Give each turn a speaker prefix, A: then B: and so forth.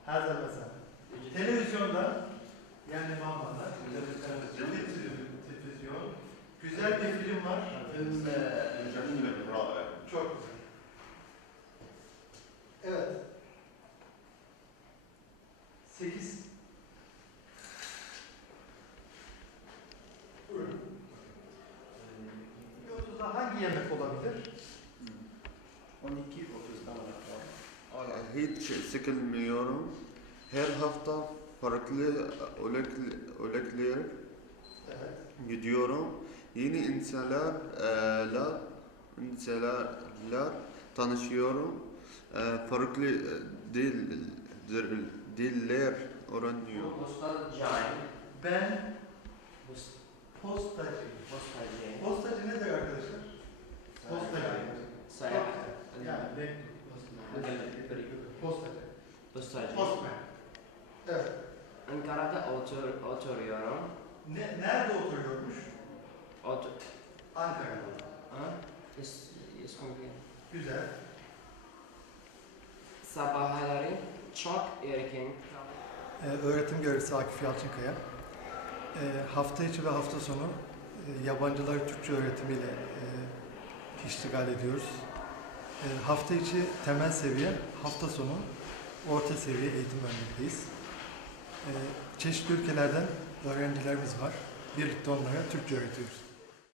A: Her zaman sen. Televizyonda yani Mama'da televizyon. Güzel bir film var. Çok güzel. Evet. 8. Buyurun. 30'da hangi yemek olabilir?
B: 12.30'dan hiç sıkılmıyorum. Her hafta farklı ülkelere
A: Evet.
B: gidiyorum. Yeni insanlarla tanışıyorum. Farklı diller öğreniyorum.
A: Ben postacı. Postacı nedir arkadaşlar? Postacı.
C: Saya
A: Yani postacı.
C: Postacı.
A: Postman. Evet.
C: Ankara'da oturuyorum.
A: Nerede oturuyormuş? Ankara'da.
C: Ha? Yes,
A: Güzel.
C: Sabahları çok erken.
D: Öğretim görevlisi Akif Yalçınkaya. Hafta içi ve hafta sonu yabancılar Türkçe öğretimiyle iştigal ediyoruz. Hafta içi temel seviye, hafta sonu orta seviye eğitim vermekteyiz. Çeşitli ülkelerden öğrencilerimiz var. Birlikte onlara Türkçe öğretiyoruz.